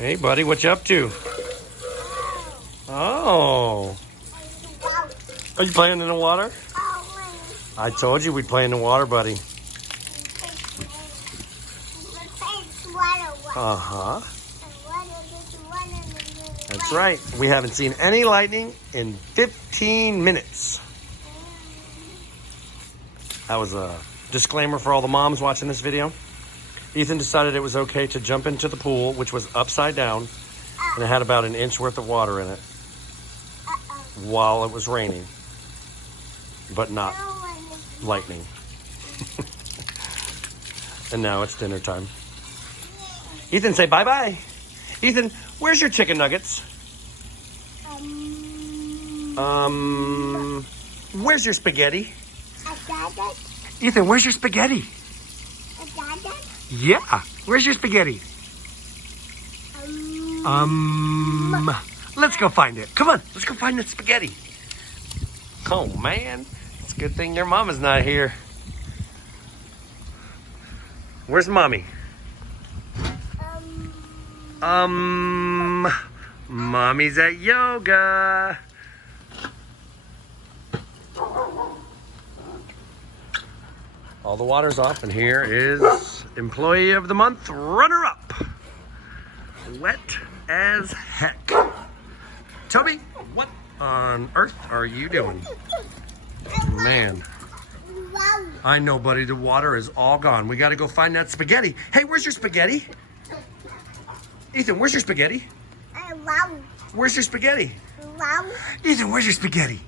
Hey, buddy, what you up to? Oh. Are you playing in the water? I told you we'd play in the water, buddy. Uh-huh. That's right. We haven't seen any lightning in 15 minutes. That was a disclaimer for all the moms watching this video. Ethan decided it was okay to jump into the pool, which was upside down, and it had about an inch worth of water in it while it was raining, but not lightning. And now it's dinner time. Ethan, say bye-bye. Ethan, where's your chicken nuggets? Where's your spaghetti? Ethan, where's your spaghetti? Yeah, where's your spaghetti? Let's go find it. Come on, let's go find the spaghetti. Oh, man. It's a good thing your mama's not here. Where's mommy? Mommy's at yoga. All the water's off, and here is Employee of the Month runner-up. Wet as heck. Toby, what on earth are you doing? Man. I know, buddy. The water is all gone. We got to go find that spaghetti. Hey, where's your spaghetti? Ethan, where's your spaghetti? Where's your spaghetti? Ethan, where's your spaghetti?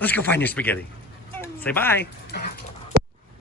Let's go find your spaghetti. Say bye.